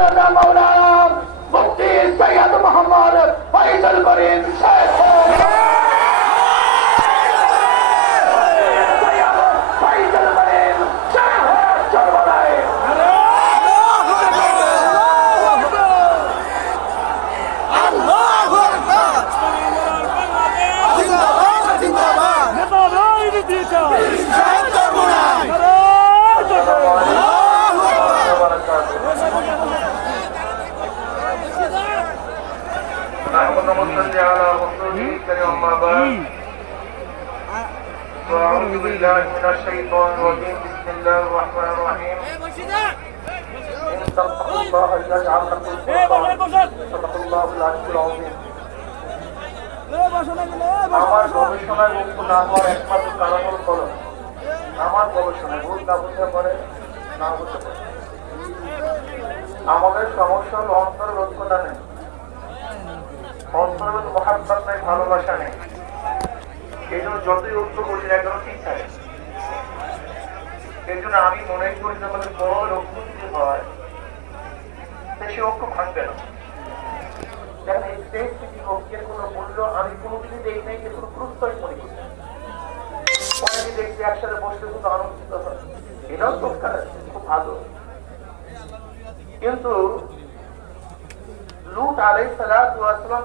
مولانا مولانا مفتي سيد محمد فيصل كريم شيخ نحمد ونصلي على رسوله الكريم أما بعد وأعوذ بالله من الشيطان الرجيم بسم الله الرحمن الرحيم إن تتقوا الله يجعل لكم فرقانا صدق الله العلي العظيم আমার গবেষণায় মুক্ত না হওয়ার একমাত্র কারণ হল আমার গবেষণায় ভুল না বুঝতে পারে না বুঝতে পারে আমাদের সমস্যা হল অন্তরের ঐক্যতা নেই অন্তরের মহাত্মার নাই ভালোবাসা নেই। এই জন্য যতই ঐক্য করি না কেন ঠিক থাকে এই জন্য আমি মনে করি যে আমাদের বড় ঐক্য যদি হয় সে ঐক্য ভাঙবে না। দেখেন এই দেশ থেকে ঐক্যের কোনো মূল্য আমি কোনোদিনই দেখি নাই যে কোনো করি। অনেকে একসাথে বসলে খুব আনন্দিত হয়। এটাও দরকার আছে, খুব ভালো। কিন্তু লুট আলাই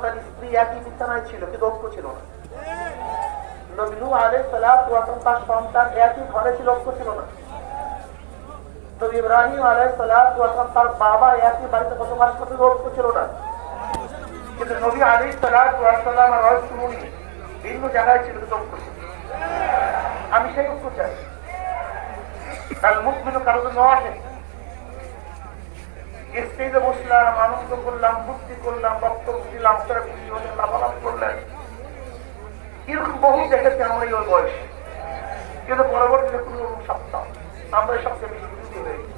তার স্ত্রী একই বিছানায় ছিল, কিন্তু ঐক্য ছিল না। নবী সালাতু ওয়াস সালাম তার সন্তান একই ঘরে ছিল ঐক্য ছিল না। নবী ইব্রাহিম ওয়াস সালাম বাবা একই বাড়িতে বসবাস করতে ছিল না। কিন্তু নবী ওয়াস সালাম আর রাসূলুনি ভিন্ন জায়গায় ছিল আমি সেই ঐক্য চাই। কারণ মুসলিম কারও জন্য স্টেজে বসলাম আনন্দ করলাম ফুর্তি করলাম, বক্তব্য দিলাম তারা খুশি হলেন লাভালাভ করলেন। এরকম বহু দেখেছি আমরা এই ওই বয়সে। কিন্তু পরবর্তীতে কোনো সপ্তাহ আমরা সবচেয়ে বেশি খুশি হয়েছি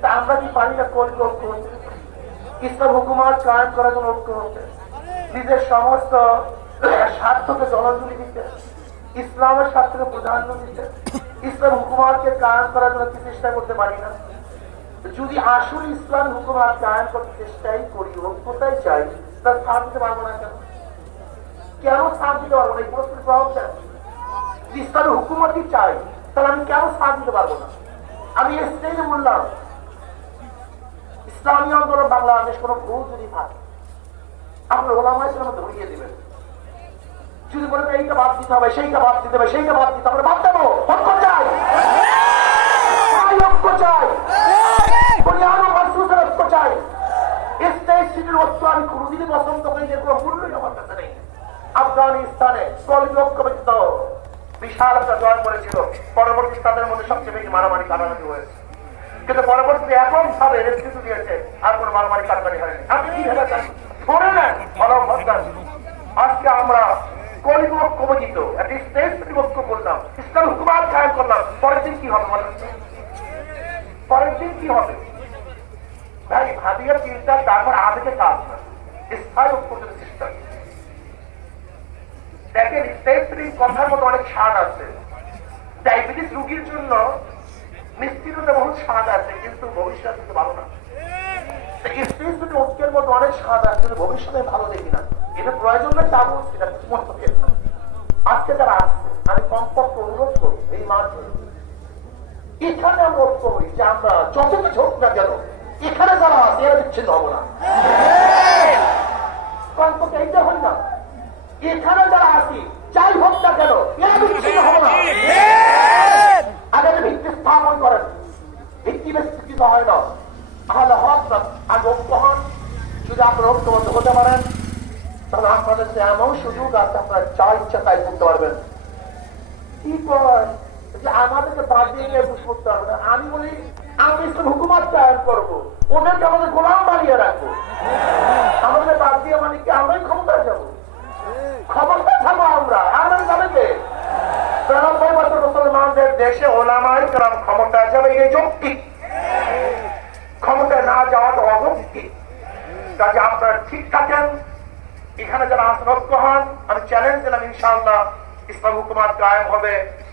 তা আমরা কি পারি না কলকে ঐক্য হতে ইসলাম হুকুমাত কায়েম করার জন্য ঐক্য হতে নিজের সমস্ত স্বার্থকে জলাঞ্জলি দিতে ইসলামের স্বার্থকে প্রাধান্য দিতে ইসলাম হুকুমাতকে কায়েম করার জন্য কি চেষ্টা করতে পারি না? যদি আসল ইসলাম হুকুমাত কায়েম করতে চেষ্টাই করি ঐক্যতাই চাই তার সাথ দিতে পারব না কেন? কেন সাথ দিতে পারব না? এই প্রশ্নের জবাব যদি ইসলামের হুকুমতই চাই, তাহলে আমি কেন সাথ দিতে পারব না? আমি স্টেজে বললাম, ইসলামী আন্দোলন বাংলাদেশ কোনো ভুল যদি থাকে, আপনার ওলামায় সেটা ধরিয়ে দেবেন। যদি বলে এইটা বাদ দিতে হবে, সেইটা বাদ দিতে হবে, সেইটা বাদ দিতে হবে বাদ দেবো ঐক্য চাই চাই ঐক্য চাই বুনিয়াদ ও মাসুসের ঐক্য চাই সিটির ঐক্য আমি কোনোদিনই পছন্দ করি যে কোনো মূল্যই আমার কাছে নেই। আফগানিস্তানে কলমি ঐক্য ব্যতীত বিশাল একটা জয় করেছিল। পরবর্তী তাদের মধ্যে সবচেয়ে বেশি মারামারি কাটাকাটি হয়েছে। কিন্তু পরবর্তীতে এখন ভাবে নেতৃত্ব দিয়েছে, আর কোনো মারামারি কাটাকাটি হয়নি। আপনি নেন ভালো ভদ্রান আজকে আমরা কলিম ঐক্য বচিত একটি স্টেজ ঐক্য করলাম। ইসলাম হুকুমাত কায়েম করলাম। পরের দিন কি হবে পরের দিন কি হবে? ভাই ভাবিয়া চিন্তা তারপর আবেগে কাজ না স্থায়ী দেখেন কথার মতো অনেক স্বাদ আছে। ডায়াবেটিস রোগীর জন্য নিশ্চিততে বহুত স্বাদ আছে, কিন্তু কিন্তু ভালো না। ভবিষ্যতে ভালো দেখি না। এটা প্রয়োজন নয় তা না কিছু মনে করেন না। আজকে যারা আসছে, আমি কমপক্ষে অনুরোধ করব, এই মাঠে এখানে আমরা করি যে আমরা যত কিছু হোক না কেন এখানে যারা আছে, এরা বিচ্ছিন্ন হব না। এখানে যারা আছি, যাই হোক না কেন, এরা বিচ্ছিন্ন হব না। আগে ভিত্তি স্থাপন করেন, ভিত্তি বিস্তৃত হয় না। তাহলে হক না, আগে ঐক্য হন যদি আপনারা ঐক্যবদ্ধ হতে পারেন, তাহলে আপনাদের যে এমন সুযোগ আছে, আপনারা যা ইচ্ছা তাই করতে পারবেন। কি কয়? যে আমাদেরকে বাদ দিয়ে নিয়ে বুঝ করতে না। আমি বলি কায়ন করব। ওদেরকে আমাদের গোলাম বানিয়ে রাখব। আমাদের বাদ দিয়ে মানে কি আমরাই ক্ষমতায় যাব। ক্ষমতা থাকব আমরা। আমরা যাবে আপনারা ঠিক থাকেন। এখানে চ্যালেঞ্জ ইসলাম হুকুমাত কায়েম হবে।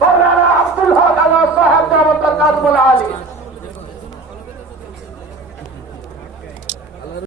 মৌলানা আব্দুল হক আনোয়ার সাহেব জামাতাল কাদমুল আলী।